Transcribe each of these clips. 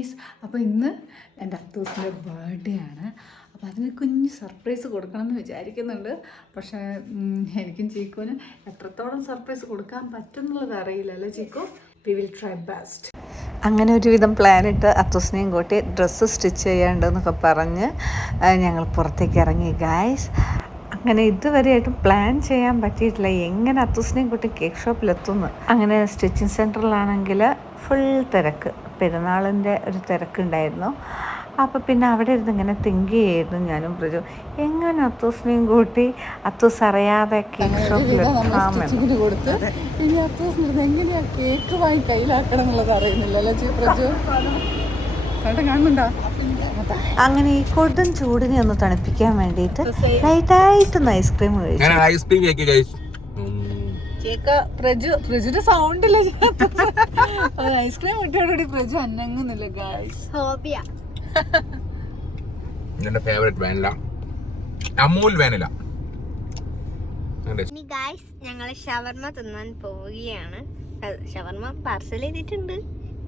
Guys അപ്പോൾ ഇന്ന് എന്റെ അത്തൂസിന്റെ ബർത്ത്ഡേ ആണ്. അപ്പോൾ അതിന് കുഞ്ഞ് സർപ്രൈസ് കൊടുക്കണം എന്ന് വിചാരിക്കുന്നുണ്ട്. പക്ഷേ എനിക്കും ചീക്കുവിനും എത്രത്തോളം സർപ്രൈസ് കൊടുക്കാൻ പറ്റും എന്നുള്ളത് അറിയില്ല അല്ലേ Cheeku? We will try best അങ്ങനെ ഒരുവിധം പ്ലാനിട്ട് അത്തൂസിനെയും കൂട്ടി ഡ്രസ്സ് സ്റ്റിച്ച് ചെയ്യാണ്ടെന്നൊക്കെ പറഞ്ഞ് ഞങ്ങൾ പുറത്തേക്ക് ഇറങ്ങി ഗായ്സ് അങ്ങനെ ഇതുവരെയായിട്ടും പ്ലാൻ ചെയ്യാൻ പറ്റിയിട്ടില്ല. എങ്ങനെ അത്തൂസിനെയും കൂട്ടി കേക്ക് ഷോപ്പിലെത്തുന്നു അങ്ങനെ സ്റ്റിച്ചിങ് സെന്ററിലാണെങ്കിൽ ഫുൾ തിരക്ക്. പെരുന്നാളിന്റെ ഒരു തിരക്കുണ്ടായിരുന്നു. അപ്പോൾ പിന്നെ അവിടെ ഇരുന്ന് ഇങ്ങനെ തിങ്ക് ചെയ്യായിരുന്നു ഞാനും പ്രജു. എങ്ങനെ അത്തൂസിനെയും കൂട്ടി അത്തൂസ് അറിയാതെ കേക്ക് ഷോപ്പിലെത്താമെന്ന് കൊടുത്ത് ഇനി അത്തൂസിന് എങ്ങനെയാ കേക്ക് വാങ്ങി കയ്യിലാക്കണം എന്നുള്ളത് അറിയുന്നില്ല അല്ലേ പ്രജു? കാണുന്നുണ്ടോ? അങ്ങനെ ഈ കൊടും ചൂടിനെ ഒന്ന് തണുപ്പിക്കാൻ വേണ്ടിയിട്ട് ലൈറ്റായിട്ടൊന്ന് ഐസ്ക്രീം കഴിച്ചു. ഐസ്ക്രീം കേക്ക് കഴിച്ചു. കേക്ക് പ്രജു പ്രജുന്റെ സൗണ്ട് ഇല്ല? ഐസ്ക്രീം കിട്ടിയോടുകൂടി പ്രജു അനങ്ങുന്നില്ല ഗായ്സ് ഹോബിയ. എന്റെ ഫേവറേറ്റ് വാനില അമൂൽ വാനില ഇനി ഗായ്സ് ഞങ്ങൾ ഷവർമ തിന്നാൻ പോവുകയാണ്. ഷവർമ പാർസൽ ചെയ്തിട്ടുണ്ട്.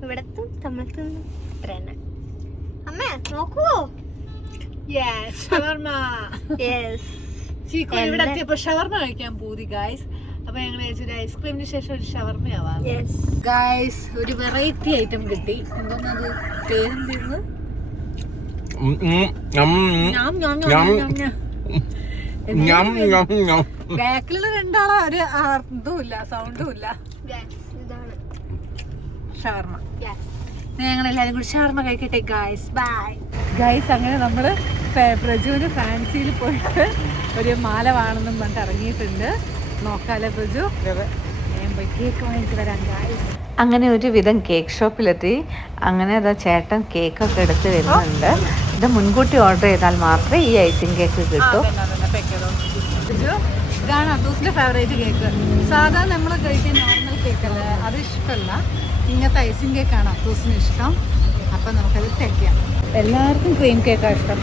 ഇവിടത്തും നമ്മൾ തിന്നും. അത്ര തന്നെ അമ്മ നോക്കുവോ? ഷവർമ. യെസ് ചീക്കോ ഇവിടെ ഷവർമ കഴിക്കാൻ പൂതി ഗായ്സ് അപ്പൊ ഞങ്ങൾ ഒരു ഐസ്ക്രീമിന് ശേഷം ഒരു ഷവർമ ഗായ്സ് ഒരു വെറൈറ്റി ഐറ്റം കിട്ടി. എന്തോന്നത് ഞം ബാക്കിലുള്ള രണ്ടാളോ ഒരു അർത്ഥവും ഇല്ല. സൗണ്ടും ഇല്ല ഇതാണ്. ഷവർമ. ഞങ്ങൾ എല്ലാവരും കൂടി ഷവർമ കഴിക്കട്ടെ ഗായ്സ് ബൈ ഗായ്സ് അങ്ങനെ നമ്മൾ പ്രജുവിന് ഫാൻസിയിൽ പോയിട്ട് ഒരു മാല വേണമെന്നും പറഞ്ഞിട്ട് ഇറങ്ങിയിട്ടുണ്ട്. നോക്കാലേ പ്രജു കേക്ക് ഗായ്സ് അങ്ങനെ ഒരുവിധം കേക്ക് ഷോപ്പിലെത്തി അങ്ങനെ അതാ ചേട്ടൻ കേക്കൊക്കെ എടുത്ത് വരുന്നുണ്ട്. ഇത് മുൻകൂട്ടി ഓർഡർ ചെയ്താൽ മാത്രമേ ഈ ഐസിങ് കേക്ക് കിട്ടൂ. ഇതാണ് അതൂസിന്റെ ഫേവറേറ്റ് കേക്ക് സാധാരണ നമ്മൾ കഴിക്കുന്ന നോർമൽ കേക്ക് അല്ലേ? അത് ഇഷ്ടമല്ല. ഇങ്ങനത്തെ ഐസിങ് കേക്കാണ് അത്തൂസിന് ഇഷ്ടം. അപ്പം നമുക്കത് തെക്കാം എല്ലാവർക്കും ക്രീം കേക്കാണ് ഇഷ്ടം.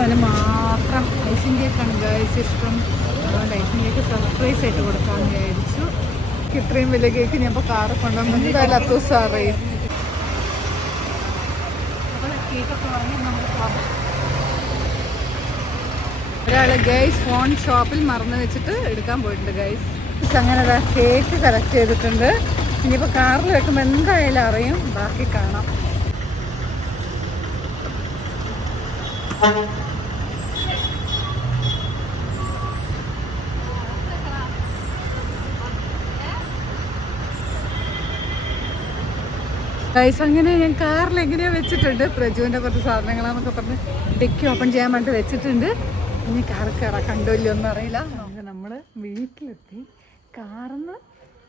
അവന് മാത്രം ഐസിങ് കേക്കാണ് ഗേൾസ് ഇഷ്ടം. അതുകൊണ്ട് ഐസിങ് കേക്ക് സർപ്രൈസ് ആയിട്ട് കൊടുക്കാമെന്ന് വിചാരിച്ചു. ഇത്രയും വലിയ കേക്ക് ഞാൻ ഇപ്പോൾ കാറ് കൊണ്ടുവന്നു എന്തായാലും അറിയും. അപ്പോൾ കേക്കൊക്കെ വാങ്ങി നമ്മൾ പോകാം. ഒരാൾ ഗൈസ് ഫോൺ ഷോപ്പിൽ മറന്നു വെച്ചിട്ട് എടുക്കാൻ പോയിട്ടുണ്ട് ഗൈസ് അങ്ങനെ കേക്ക് കളക്ട് ചെയ്തിട്ടുണ്ട്. ഇനിയിപ്പോൾ കാറിൽ വെക്കുമ്പോൾ എന്തായാലും അറിയും. ബാക്കി കാണാം. ഗൈസ് അങ്ങനെ ഞാൻ കാറിൽ എങ്ങനെയോ വെച്ചിട്ടുണ്ട്? പ്രജുവിന്റെ കുറച്ച് സാധനങ്ങളാന്നൊക്കെ പറഞ്ഞ് ഡിക്കി ഓപ്പൺ ചെയ്യാൻ വേണ്ടി വെച്ചിട്ടുണ്ട്. ഇനി കാർ കയറാൻ കണ്ടോ ഇല്ലയോ എന്നറിയില്ല നമ്മൾ വീട്ടിലെത്തി. കാറിന്ന്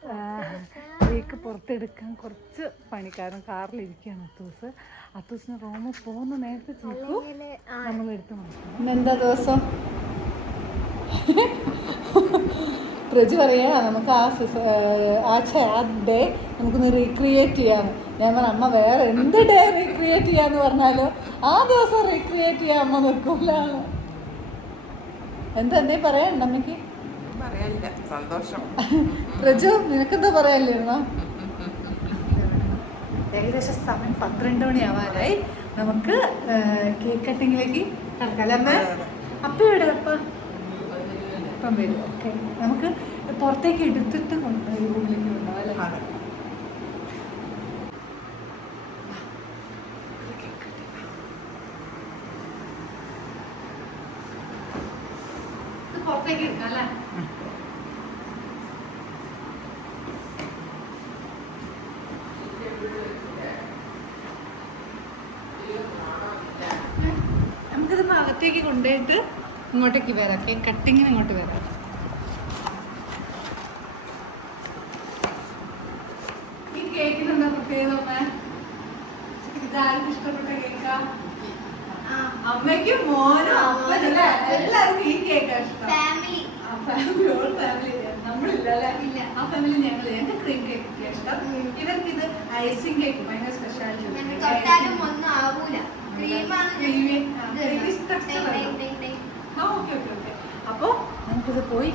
കേക്ക് പുറത്തെടുക്കാൻ കുറച്ച് പണിക്കാരൻ കാറിലിരിക്കുകയാണ് അത്തൂസ്. അത്തൂസിന് റൂമിൽ പോകുന്ന നേരത്തെ ചേക്കു നമ്മൾ എടുത്ത് നോക്കാം. ഇന്നെന്താ ദിവസം? പ്രജി പറയാ നമുക്ക് ആ സിസ ആ ആ ഡേ നമുക്കൊന്ന് റീക്രിയേറ്റ് ചെയ്യാം ഞാൻ പറഞ്ഞ അമ്മ വേറെ എന്ത് ഡേ റീക്രിയേറ്റ് ചെയ്യാന്ന് പറഞ്ഞാലോ ആ ദിവസം റീക്രിയേറ്റ് ചെയ്യാൻ അമ്മ നിൽക്കൂല. എന്താ എന്തേ പറയണ്ട അമ്മയ്ക്ക്? പറയാനില്ല. സന്തോഷം. പ്രജു നിനക്കെന്താ പറയാനില്ലായിരുന്നോ ഏകദേശം സമയം പന്ത്രണ്ട് മണിയാവാറായി. നമുക്ക് കേക്ക് കട്ടിങ്ങിലേക്ക് കടക്കാം അമ്മ? അപ്പ അപ്പ? ഇപ്പം വരും. ഓക്കെ നമുക്ക് പുറത്തേക്ക് എടുത്തിട്ട് കൊണ്ടുപോയി റൂമിലേക്ക് കൊണ്ടുപോകാം അല്ലേ ഇത് പുറത്തേക്ക് എടുക്കാം അല്ലേ അകത്തേക്ക് കൊണ്ടുപോയിട്ട് ഇങ്ങോട്ടേക്ക് വരാം. കേക്ക് കട്ടിങ്ങിന് ഇങ്ങോട്ട് വരാം. ഈ കേക്കിന് എന്താ പ്രത്യേകത? ഇതാർക്കും ഇഷ്ടപ്പെട്ട കേക്കാ? അമ്മയ്ക്കും മോനും അപ്പനല്ലേ? എല്ലാവർക്കും ഈ കേക്കാ ഇഷ്ടം. ഫാമിലി. നമ്മളില്ല? ആ ഫാമിലി ഞങ്ങൾ ഞങ്ങൾക്ക് ക്രീം കേക്ക് ഇഷ്ടം. ഇവർക്ക് ഇത് ഐസിംഗ് കേക്ക് ഭയങ്കര സ്പെഷ്യാലിറ്റി ഒന്നും ആവൂല. അപ്പോൾ നമുക്കിത് പോയി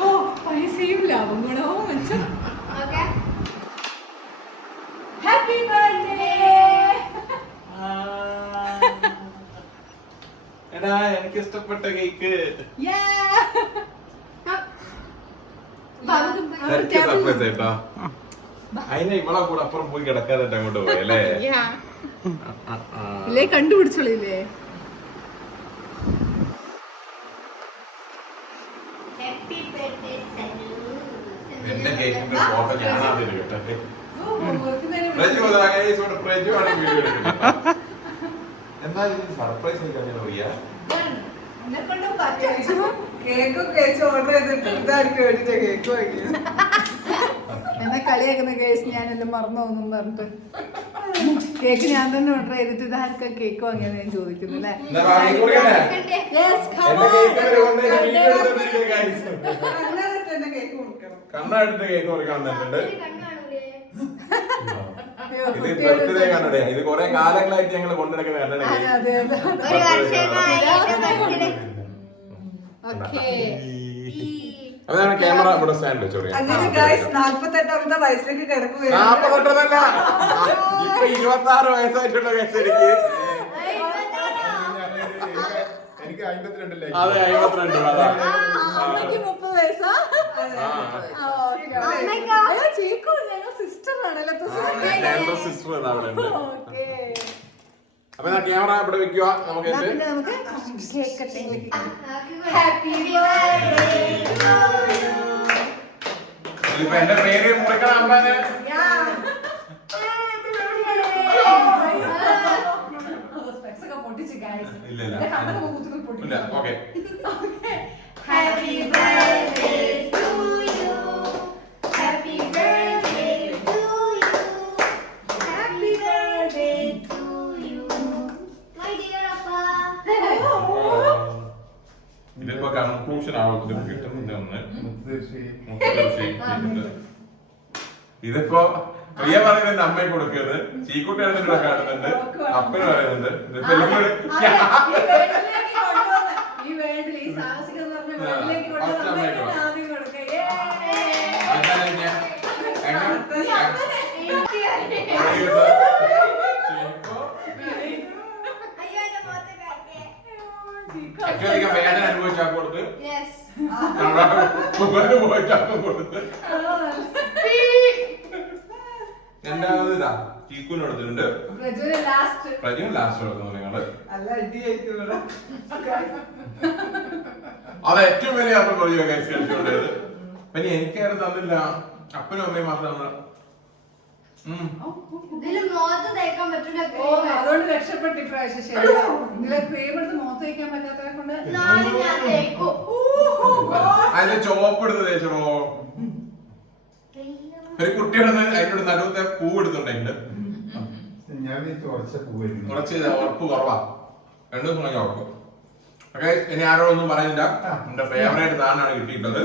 ഓ പൈസയും ലാഭം ഗുണവും വെച്ച് ഹാപ്പി ബർത്ത്ഡേ എടാ എനിക്ക് ഇഷ്ടപ്പെട്ട കേക്ക് സർപ്രൈസ് ആയിട്ടോ. അതിനെ ഇവളെ കൂടെ അപ്പുറം പോയി കിടക്കാതെ അങ്ങോട്ട് പോയല്ലേ ഇല്ലേ കണ്ടുപിടിച്ചോളില്ലേ? എന്റെ കേക്കിന്റെ ഫോട്ടോ ഞാൻ ആദ്യം കിട്ടട്ടെ പ്രജു പ്രജു ആണ് വീഡിയോ എടുക്കുന്നത്. എന്താ സർപ്രൈസ് ആയിട്ട് അറിയാ കേക്ക് ഓർഡർ ചെയ്തിട്ട് ഇതായിരിക്കും കേക്ക് വാങ്ങിയത് കളിയാക്കുന്ന കേസ് ഞാനെല്ലാം മറന്നു പോകുന്നു പറഞ്ഞിട്ട് കേക്ക് ഞാൻ തന്നെ ഓർഡർ ചെയ്തിട്ട് ഇത് ആർക്കാ കേക്ക് വാങ്ങിയെന്ന് ഞാൻ ചോദിക്കുന്നു അല്ലേ കേക്ക് കണ്ണെടുത്ത് കൊടുക്കാൻ തന്നിട്ടുണ്ട് ഇത് ബർത്ത്ഡേ കണ്ണട ഇത് കുറെ കാലങ്ങളായിട്ട് ഞങ്ങൾ കൊണ്ടുനടക്കുന്ന കണ്ണട അതാണ് ക്യാമറ ഇവിടെ സ്റ്റാൻഡ് ഗൈസ് നാല്പത്തെട്ടാമത്തെ വയസ്സിലേക്ക് കിടക്കുകയാണ്. നാപ്പത്തെട്ടതല്ല ഇപ്പൊ ഇരുപത്തി ആറ് വയസ്സായിട്ടുള്ള കേസ് എനിക്ക്. എനിക്ക് അമ്പത്തിരണ്ടല്ലേ അതെ അമ്പത്തിരണ്ട് അമ്മയ്ക്ക് മുപ്പത് വയസ്സാ? ചീക്കു ഞങ്ങൾ സിസ്റ്റർ ആണല്ലേ സിസ്റ്റർ ഓക്കെ. അപ്പൊ ക്യാമറ ഇവിടെ വെക്കുക നമുക്ക് ഇതിപ്പോ എന്റെ പേര് മുറിക്കണം അമ്പാന്. സ്പെക്സ് ഒക്കെ പൊട്ടിച്ച് ഗൈസ് ഇല്ല, ഇല്ല ഓക്കെ. കൺക്ലൂഷൻ ആവത്തില്ല കിട്ടുന്നില്ല ഒന്ന് ഇതിപ്പോ പ്രിയ പറയുന്നുണ്ട് അമ്മയെ കൊടുക്കുന്നത് ചീക്കുട്ടി എടുത്തിട്ട് കാണുന്നുണ്ട്. അപ്പന് പറയുന്നുണ്ട്. വേദന അനുഭവിച്ചാൽ കൊടുത്ത്. യെസ് മുഖത്ത് പോയിട്ട് ആൾക്ക് കൊടുത്ത് രണ്ടാമത് ഇതാ ചീക്കുവിന് കൊടുത്തിട്ടുണ്ട് പ്രജുവിന് പ്രജു ലാസ്റ്റ് കൊടുക്കുന്നു നിങ്ങൾ അത് ഏറ്റവും വലിയ അപ്പൊ പറയുക കൈസ് കളിച്ചുകൊണ്ടത് പിന്നെ എനിക്കാരും തന്നില്ല. അപ്പനും അമ്മയും മാത്രം. ഇതിൽ മുഖത്ത് തേക്കാൻ പറ്റില്ല ഓ, അതുകൊണ്ട് രക്ഷപ്പെട്ടി ഇപ്രാവശ്യം ശരിയാ. ഇതിലെ cream എടുത്ത് മുഖത്ത് വയ്ക്കാൻ പറ്റാത്തവരെ കൊണ്ട് അതിന്റെ ചോപ്പ് എടുത്ത് തേച്ചോ. ഒരു കുട്ടിയുടെ അതിനോട് നടുവത്തെ പൂ എടുത്തുണ്ടായിട്ടുണ്ട് ഞാൻ കുറച്ച് ഉറപ്പ് കുറവാ. രണ്ടു ദിവസം കഴിഞ്ഞ ഉറപ്പ്. ഓക്കെ ഇനി ആരോ ഒന്നും പറയുന്നില്ല എന്റെ ഫേവറേറ്റ് താനാണ് കിട്ടിയിട്ടുള്ളത്.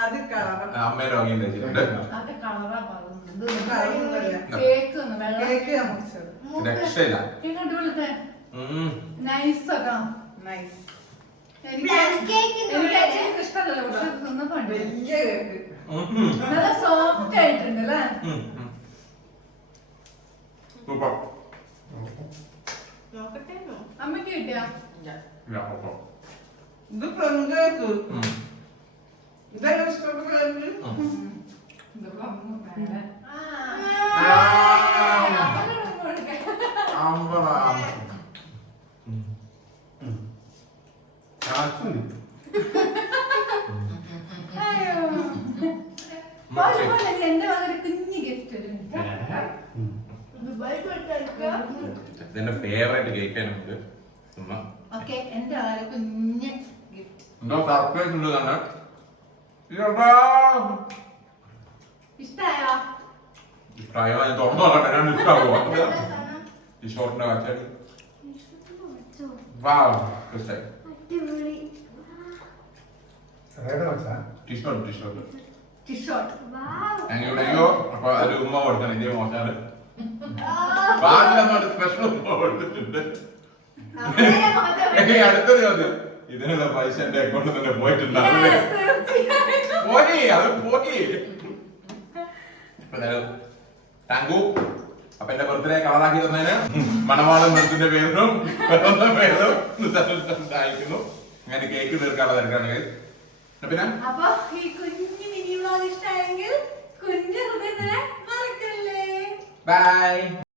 അത് കളർ അമ്മേന്റെ വകയും തേച്ചിട്ടുണ്ട് അതൊക്കെ colour ആ പറയുന്നത്. ഇത് കളറൊന്നുമല്ല. കേക്ക് ഒന്ന് വെള്ളം കേക്ക് ഞാൻ മുറിച്ചത് രക്ഷയില്ല. ഉം. ആട്ടോ. നൈസ് എനിക്ക് Plum cake ന്റെ എനിക്ക് ഉള്ളിൽ actually ഇഷ്ടമല്ലല്ലോ, പക്ഷെ ഇത് തിന്നപ്പോ വലിയ കേക്ക് ഉം. നല്ല സോഫ്റ്റ് ആയിട്ടുണ്ട് അല്ലേ ഉം, ഉം. സൂപ്പർ നോക്കട്ടെ അമ്മയ്ക്ക് കിട്ടിയാ. ഇത് പ്ലം കേക്ക് ഉം, എന്റെ ഫേവറേറ്റ് കേക്ക് നമുക്ക് എന്റെ കുഞ്ഞ് ഗിഫ്റ്റ് സർപ്രൈസ് ഉണ്ട് ഇതെന്താ? ഇഷ്ടായോ? ഇഷ്ടായോ? ഞാൻ തുറന്നു നോക്കട്ടെ ഞാൻ ഇഷ്ടാവോ ഷോർട്ടിന്റെ കാച്ചാടി ടീഷർട്ട് ടീഷർട്ട് അയ്യോ അപ്പൊ ഒരു ഉമ്മ കൊടുക്കണം ഇതേ മോശാണ് ബാക്കി സ്പെഷ്യൽ ഉമ്മ കൊടുത്തിട്ടുണ്ട്. അടുത്തത് അത് ഇതിനുള്ള പൈസ എന്റെ അക്കൗണ്ടിൽ തന്നെ പോയിട്ടുണ്ട്. പോയി അത് പോയി. ഇപ്പൊ ഞാൻ താങ്കു അപ്പൊ എന്റെ ബർത്ത്ഡേ കളറാക്കി തന്നതിന് മണവാളൻ ബർത്തിന്റെ പേരിലും പിറന്ന പേരും അയക്കുന്നു അങ്ങനെ കേക്ക് തീർക്കാനുള്ള തിരക്കാണ് guys. പിന്നെ? അപ്പൊ ഈ കുഞ്ഞു മിനി വ്ളോഗ് ഇഷ്ടമായെങ്കിൽ കുഞ്ഞു ഹൃദയത്തിനെ മറക്കല്ലേ? ബൈ